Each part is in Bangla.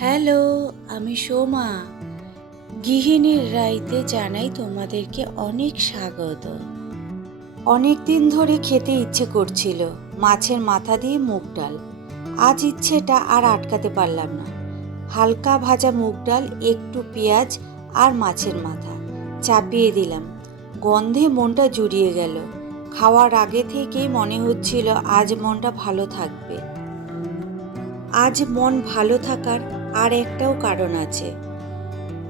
হ্যালো, আমি সোমা। গৃহিণীর রাইতে জানাই তোমাদেরকে অনেক স্বাগত। অনেক দিন ধরে খেতে ইচ্ছে করছিল, মাছের মাথা দিয়ে মুগ ডাল। আজ ইচ্ছেটা আর আটকাতে পারলাম না। হালকা ভাজা মুগ ডাল, একটু পেঁয়াজ আর মাছের মাথা। চাপিয়ে দিলাম। গন্ধে মনটা জুড়িয়ে গেল। খাওয়ার আগে থেকেই মনে হচ্ছিল আজ মনটা ভালো থাকবে। আজ মন ভালো থাকার আর একটাও কারণ আছে।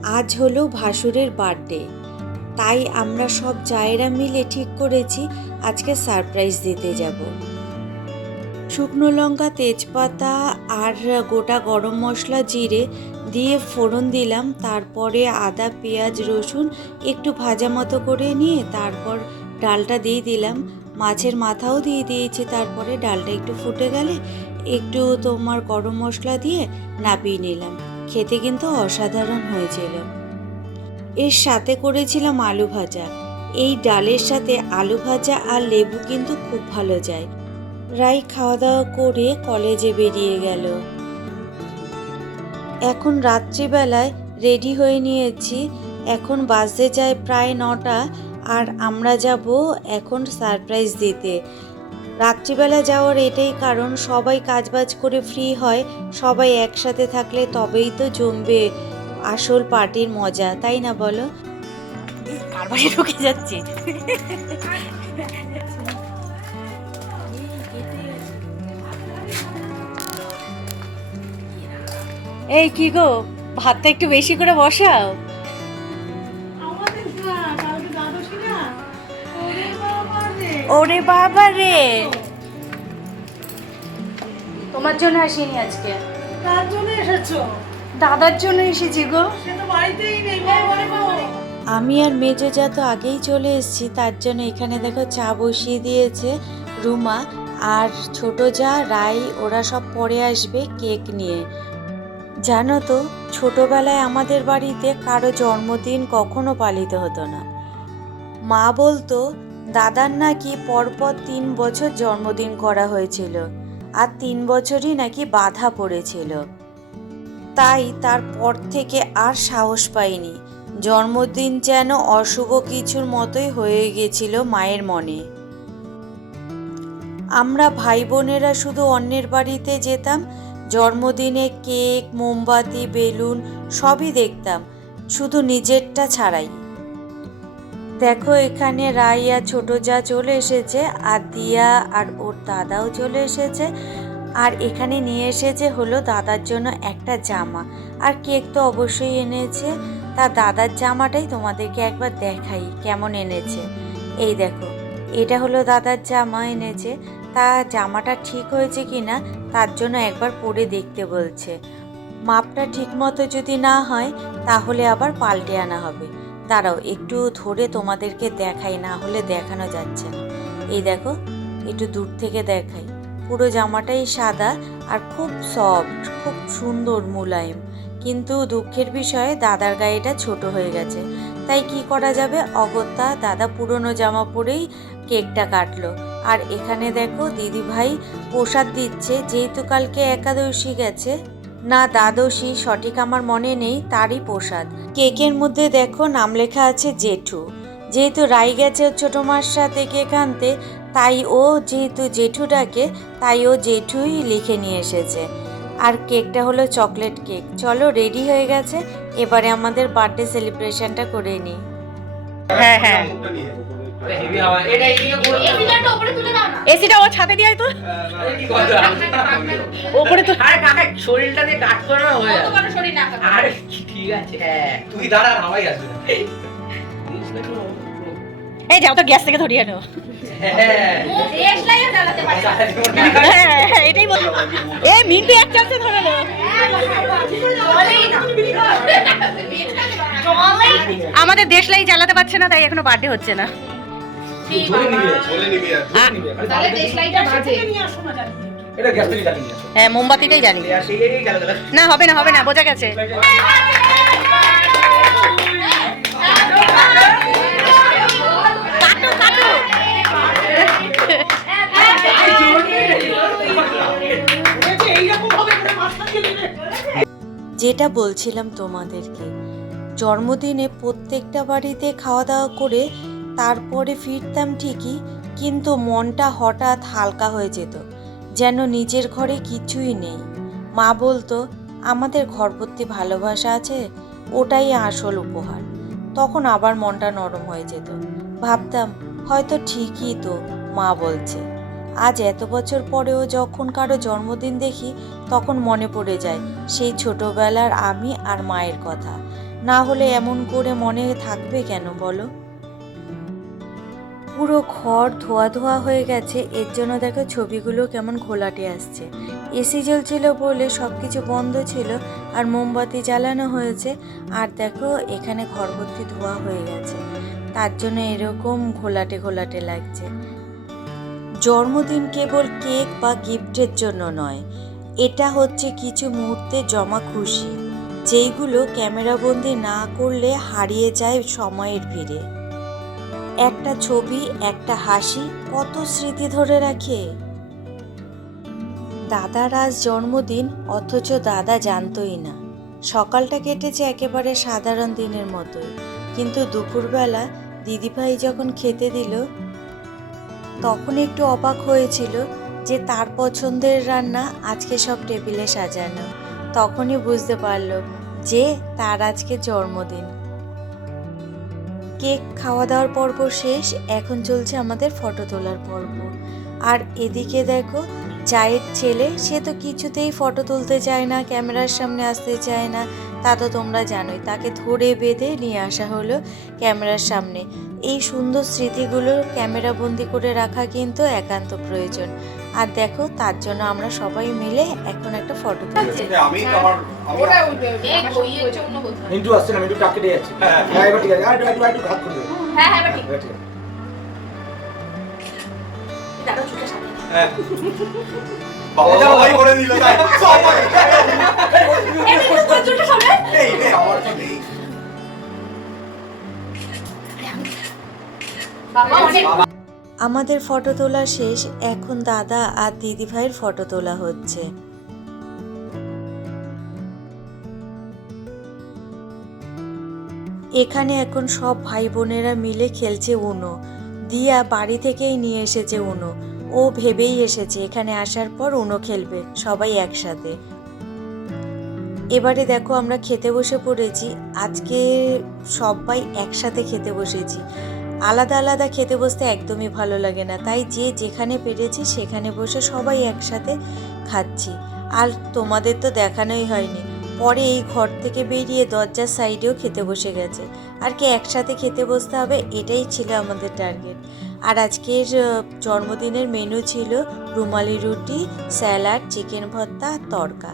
আজ হলো ভাসুরের বার্থডে। তাই আমরা সব জায়েরা মিলে ঠিক করেছি আজকে সারপ্রাইজ দিতে যাব। শুকনো লঙ্কা, তেজপাতা আর গোটা গরম মশলা, জিরে দিয়ে ফোড়ন দিলাম। তারপরে আদা, পেঁয়াজ, রসুন একটু ভাজা মতো করে নিয়ে তারপর ডালটা দিয়ে দিলাম। মাছের মাথাও দিয়ে দিয়েছি। তারপরে ডালটা একটু ফুটে গেলে একটু তোমার গরম মশলা দিয়ে নাপিয়ে নিলাম। খেতে কিন্তু অসাধারণ হয়েছিল। এর সাথে করেছিলাম আলু ভাজা। এই ডালের সাথে আলু ভাজা আর লেবু কিন্তু খুব ভালো যায়। রাই খাওয়া দাওয়া করে কলেজে বেরিয়ে গেল। এখন রাত্রিবেলায় রেডি হয়ে নিয়েছি। এখন বাজতে যায় প্রায় নটা আর আমরা যাব এখন সারপ্রাইজ দিতে। রাত্রিবেলা যাওয়ার এটাই কারণ, সবাই কাজবাজ করে ফ্রি হয়, সবাই একসাথে থাকলে তবেই তো জমবে আসল পার্টির মজা, তাই না বলো? ঢুকে যাচ্ছে? এই কি গো, ভাতটা একটু বেশি করে বসাও। ওরে বাবা রে। তোমার জন্য আসিনি আজকে। কার জন্য এসেছ? দাদার জন্য এসেছি গো। সে তো বাড়িতেই নেই আমি আর মেজো যা তো আগেই চলে এসেছি তার জন্য এখানে দেখো চা বসিয়ে দিয়েছে রুমা আর ছোট যা রাই ওরা সব পরে আসবে কেক নিয়ে। জানো তো ছোটবেলায় আমাদের বাড়িতে কারও জন্মদিন কখনো পালিত হতো না। মা বলতো দাদার নাকি পরপর তিন বছর জন্মদিন করা হয়েছিল আর তিন বছরই নাকি বাধা পড়েছিল। তাই তারপর থেকে আর সাহস পাইনি। জন্মদিন যেন অশুভ কিছুর মতোই হয়ে গেছিল মায়ের মনে। আমরা ভাই বোনেরা শুধু অন্যের বাড়িতে যেতাম, জন্মদিনে কেক, মোমবাতি, বেলুন সবই দেখতাম, শুধু নিজেরটা ছাড়াই। দেখো, এখানে রাই আর ছোট যা চলে এসেছে আর দিয়া আর ওর দাদাও চলে এসেছে। আর এখানে নিয়ে এসেছে হলো দাদার জন্য একটা জামা। আর কেক তো অবশ্যই এনেছে। তা দাদার জামাটাই তোমাদেরকে একবার দেখাই, কেমন এনেছে। এই দেখো, এটা হলো দাদার জামা এনেছে। তা জামাটা ঠিক হয়েছে কি না তার জন্য একবার পরে দেখতে বলছে। মাপটা ঠিক মতো যদি না হয়, তাহলে আবার পাল্টে আনা হবে। দাঁড়াও, একটু ধরে তোমাদেরকে দেখাই, না হলে দেখানো যাচ্ছে না। এই দেখো, একটু দূর থেকে দেখাই। পুরো জামাটাই সাদা আর খুব সফট খুব সুন্দর মুলায়েম। কিন্তু দুঃখের বিষয়ে, দাদার গায়েটা ছোট হয়ে গেছে। তাই কি করা যাবে? অগত্যা, দাদা পুরনো জামা পরেই কেকটা কাটলো। আর এখানে দেখো দিদি ভাই প্রসাদ দিচ্ছে, যেহেতু কালকে একাদশী গেছে। না দ্বাদশী, সঠিক আমার মনে নেই, তারই প্রসাদ। কেকের মধ্যে দেখো, নাম লেখা আছে জেঠু। যেহেতু রাই গেছে ছোটো মার সাথে কেক আনতে তাই ও যেহেতু জেঠু ডাকে তাই ও জেঠুই লিখে নিয়ে এসেছে। আর কেকটা হলো চকলেট কেক। চলো, রেডি হয়ে গেছে, এবারে আমাদের বার্থডে সেলিব্রেশনটা করে নিই। হ্যাঁ হ্যাঁ। এসিটা ও ছাদে দিয়ে তো। ওপরে তো আরে কাকা শরীরটা দিয়ে কাট করে না হয়ে যাবে আরে ঠিক আছে হ্যাঁ। তুই দাঁড়া হাওয়াই আসবে। এই যাও তো গ্যাস থেকে ধরিয়ে আনো। হ্যাঁ। হ্যাঁ হ্যাঁ এটাই বল এ মিন্টু এক চান্সে ধরে লো আমাদের দেশলাই জ্বালাতে পারছে না তাই এখনও বার্থডে হচ্ছে না। হ্যাঁ মোমবাতিটাই জানি না হবে না হবে না বোঝা গেছে। যেটা বলছিলাম তোমাদেরকে জন্মদিনে প্রত্যেকটা বাড়িতে খাওয়া দাওয়া করে তারপরে ফিরতাম ঠিকই, কিন্তু মনটা হঠাৎ হালকা হয়ে যেত, যেন নিজের ঘরে কিছুই নেই। মা বলতো, আমাদের ঘরভর্তি ভালোবাসা আছে, ওটাই আসল উপহার। তখন আবার মনটা নরম হয়ে যেত। ভাবতাম, হয়তো ঠিকই তো, মা বলছে। আজ এত বছর পরেও যখন কারও জন্মদিন দেখি, তখন মনে পড়ে যায়, সেই ছোটবেলার আমি আর মায়ের কথা। না হলে এমন করে মনে থাকবে কেন বলো? পুরো ঘর ধোয়া ধোয়া হয়ে গেছে। এর জন্য দেখো ছবিগুলো কেমন ঘোলাটে আসছে। এসি জ্বলছিল বলে সব কিছু বন্ধ ছিল আর মোমবাতি জ্বালানো হয়েছে। আর দেখো এখানে ঘর ভর্তি ধোয়া হয়ে গেছে। তার জন্য এরকম ঘোলাটে ঘোলাটে লাগছে। জন্মদিন কেবল কেক বা গিফটের জন্য নয়, এটা হচ্ছে কিছু মুহূর্তে জমা খুশি, যেইগুলো ক্যামেরাবন্দি না করলে হারিয়ে যায় সময়ের ভিড়ে। একটা ছবি, একটা হাসি, কত স্মৃতি ধরে রাখে। দাদার আজ জন্মদিন, অথচ দাদা জানতই না। সকালটা কেটেছে একেবারে সাধারণ দিনের মতোই। কিন্তু দুপুরবেলা দিদিভাই যখন খেতে দিল, তখন একটু অবাক হয়েছিল যে তার পছন্দের রান্না আজকে সব টেবিলে সাজানো। তখনই বুঝতে পারল যে তার আজকে জন্মদিন। কেক খাওয়া দাওয়ার পর্ব শেষ, এখন চলছে আমাদের ফটো তোলার পর্ব। আর এদিকে দেখো চায়ের ছেলে, সে তো কিছুতেই ফটো তুলতে চায় না, ক্যামেরার সামনে আসতে চায় না, তা তো তোমরা জানোই। তাকে ধরে বেঁধে নিয়ে আসা হলো ক্যামেরার সামনে। এই সুন্দর স্মৃতিগুলো ক্যামেরা বন্দি করে রাখা কিন্তু একান্ত প্রয়োজন। আর দেখো তার জন্য আমরা সবাই মিলে এখন একটা ফটো তুলছি আমি তো আমার মিন্টু আসছে না মিন্টু টাক যাচ্ছে হ্যাঁ, হ্যাঁ এবার ঠিক আছে আর একটু একটু হাত করবে হ্যাঁ হ্যাঁ এবার ঠিক আছে দাদা চুলটা সামনে হ্যাঁ। বাবা সবাই করে দিল তাই সবাই চুলটা সামনে এই রে আমার তো নেই বাবা অনেক আমাদের ফটো তোলা শেষ, এখন দাদা আর দিদিভাইয়ের ফটো তোলা হচ্ছে। এখানে এখন সব ভাই বোনেরা মিলে খেলছে উনো। দিয়া বাড়ি থেকেই নিয়ে এসেছে উনো। ও ভেবেই এসেছে, এখানে আসার পর উনো খেলবে, সবাই একসাথে। এবারে দেখো আমরা খেতে বসে পড়েছি। আজকে সবাই একসাথে খেতে বসেছি। আলাদা আলাদা খেতে বসতে একদমই ভালো লাগে না। তাই যে যেখানে পেরেছি সেখানে বসে সবাই একসাথে খাচ্ছি। আর তোমাদের তো দেখানোই হয়নি। পরে এই ঘর থেকে বেরিয়ে দরজার সাইডেও খেতে বসে গেছে। আর কি একসাথে খেতে বসতে হবে এটাই ছিল আমাদের টার্গেট। আর আজকের জন্মদিনের মেনু ছিল রুমালি রুটি, স্যালাড, চিকেন ভর্তা তড়কা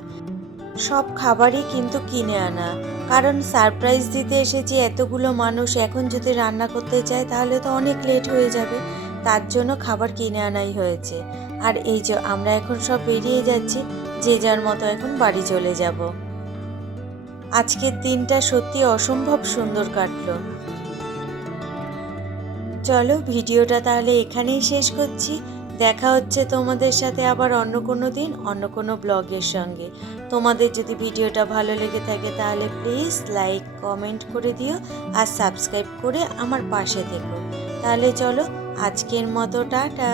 সব খাবারই কিন্তু কিনে আনা। কারণ সারপ্রাইজ দিতে এসেছি এতগুলো মানুষ এখন যদি রান্না করতে চায়, তাহলে তো অনেক লেট হয়ে যাবে। তার জন্য খাবার কিনে আনাই হয়েছে। আর এই যে আমরা এখন সব বেরিয়ে যাচ্ছি, যে যার মতো এখন বাড়ি চলে যাব। আজকের দিনটা সত্যি অসম্ভব সুন্দর কাটলো। চলো, ভিডিওটা তাহলে এখানেই শেষ করছি। দেখা হচ্ছে তোমাদের সাথে আবার অন্য কোনো দিন, অন্য কোনো ব্লগের সঙ্গে। তোমাদের যদি ভিডিওটা ভালো লেগে থাকে তাহলে প্লিজ লাইক কমেন্ট করে দিও আর সাবস্ক্রাইব করে আমার পাশে থেকো। তাহলে চলো আজকের মতো, টাটা।